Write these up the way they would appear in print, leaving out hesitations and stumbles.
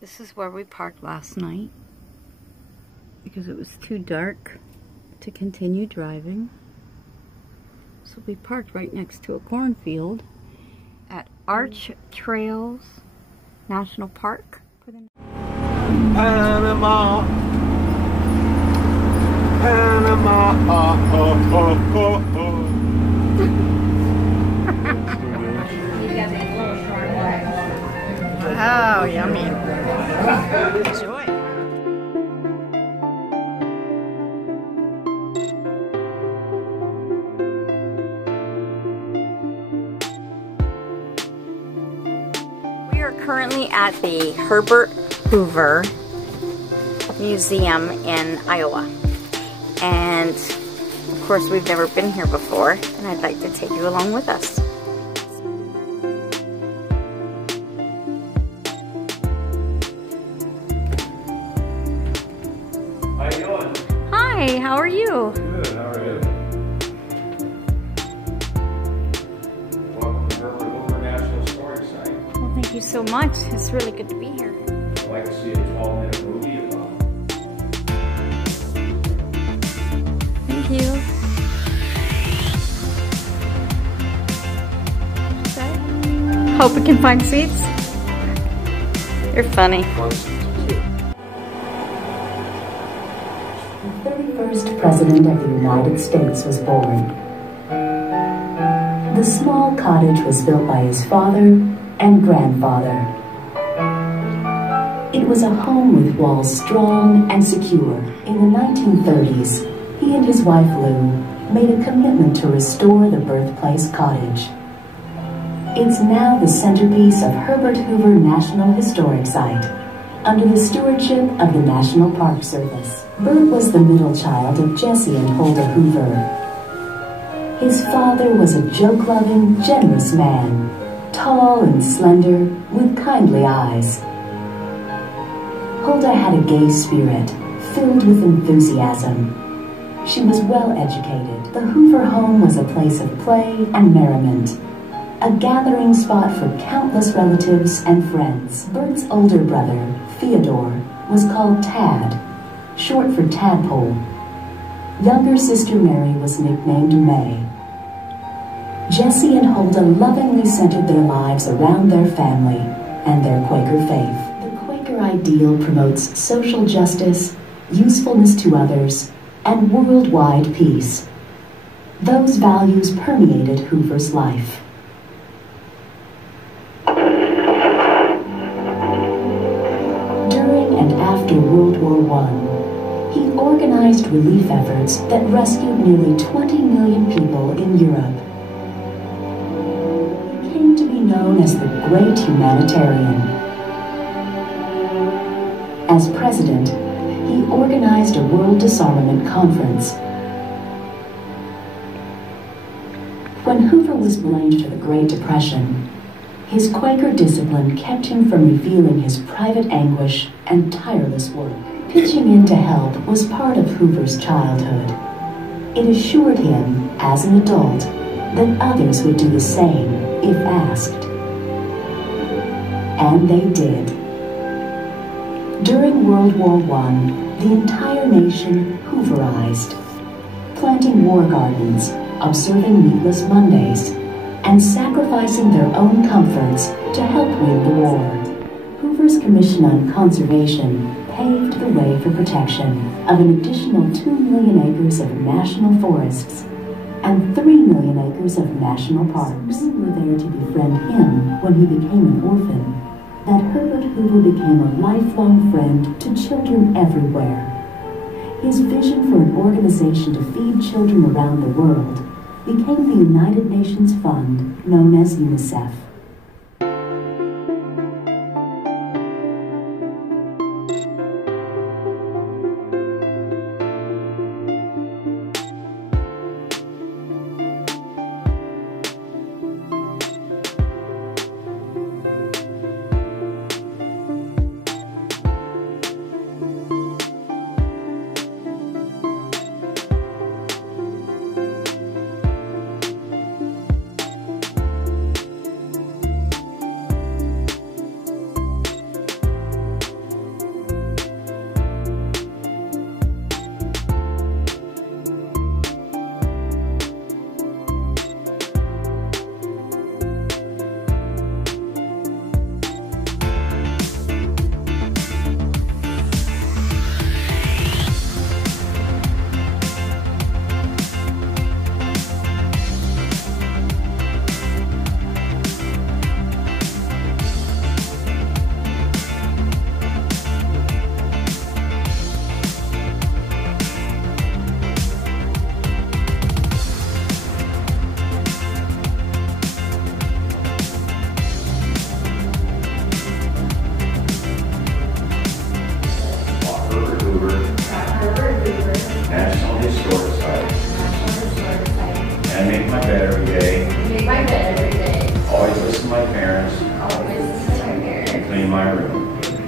This is where we parked last night because it was too dark to continue driving. So we parked right next to a cornfield at Arch Trails National Park. Panama, Panama, oh, oh, oh, oh, oh. Oh, yummy. Enjoy. We are currently at the Herbert Hoover Museum in Iowa. And of course, we've never been here before, and I'd like to take you along with us. Hi, how are you? Good, how are you? Welcome to Herbert Hoover National Historic Site. Well, thank you so much. It's really good to be here. I'd like to see a 12-minute movie about it. Thank you. Hope we can find seats. You're funny. The 31st President of the United States was born. The small cottage was built by his father and grandfather. It was a home with walls strong and secure. In the 1930s, he and his wife Lou made a commitment to restore the birthplace cottage. It's now the centerpiece of Herbert Hoover National Historic Site, under the stewardship of the National Park Service. Bert was the middle child of Jesse and Huldah Hoover. His father was a joke-loving, generous man, tall and slender, with kindly eyes. Huldah had a gay spirit, filled with enthusiasm. She was well educated. The Hoover home was a place of play and merriment, a gathering spot for countless relatives and friends. Bert's older brother, Theodore, was called Tad, short for Tadpole. Younger sister Mary was nicknamed May. Jesse and Huldah lovingly centered their lives around their family and their Quaker faith. The Quaker ideal promotes social justice, usefulness to others, and worldwide peace. Those values permeated Hoover's life. During and after World War I, he organized relief efforts that rescued nearly 20 million people in Europe. He came to be known as the Great Humanitarian. As president, he organized a World Disarmament Conference. When Hoover was blamed for the Great Depression, his Quaker discipline kept him from revealing his private anguish and tireless work. Pitching in to help was part of Hoover's childhood. It assured him, as an adult, that others would do the same if asked. And they did. During World War I, the entire nation Hooverized, planting war gardens, observing meatless Mondays, and sacrificing their own comforts to help win the war. Hoover's Commission on Conservation paved the way for protection of an additional 2 million acres of national forests and 3 million acres of national parks. We were there to befriend him when he became an orphan, that Herbert Hoover became a lifelong friend to children everywhere. His vision for an organization to feed children around the world became the United Nations Fund, known as UNICEF.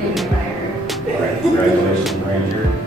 All right, congratulations, Ranger.